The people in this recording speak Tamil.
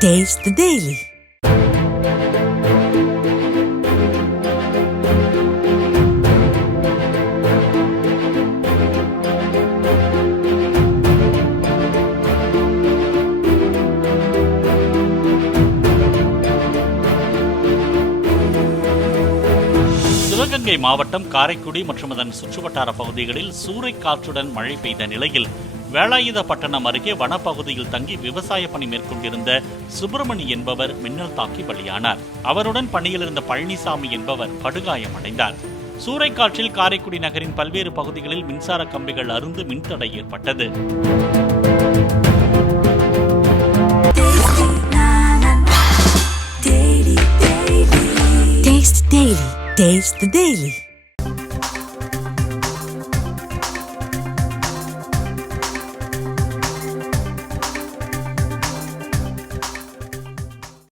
Taste the Daily. சிவகங்கை மாவட்டம் காரைக்குடி மற்றும் அதன் சுற்றுவட்டார பகுதிகளில் சூறைக்காற்றுடன் மழை பெய்த நிலையில் வேலாயுதப்பட்டினம் அருகே வனப்பகுதியில் தங்கி விவசாய பணி மேற்கொண்டிருந்த சுப்பிரமணி என்பவர் மின்னல் தாக்கி பலியானார். அவருடன் பணியில் இருந்த பழனிசாமி என்பவர் படுகாயமடைந்தார். சூறைக்காற்றில் காரைக்குடி நகரின் பல்வேறு பகுதிகளில் மின்சார கம்பிகள் அறுந்து மின்தடை ஏற்பட்டது. Taste the Daily.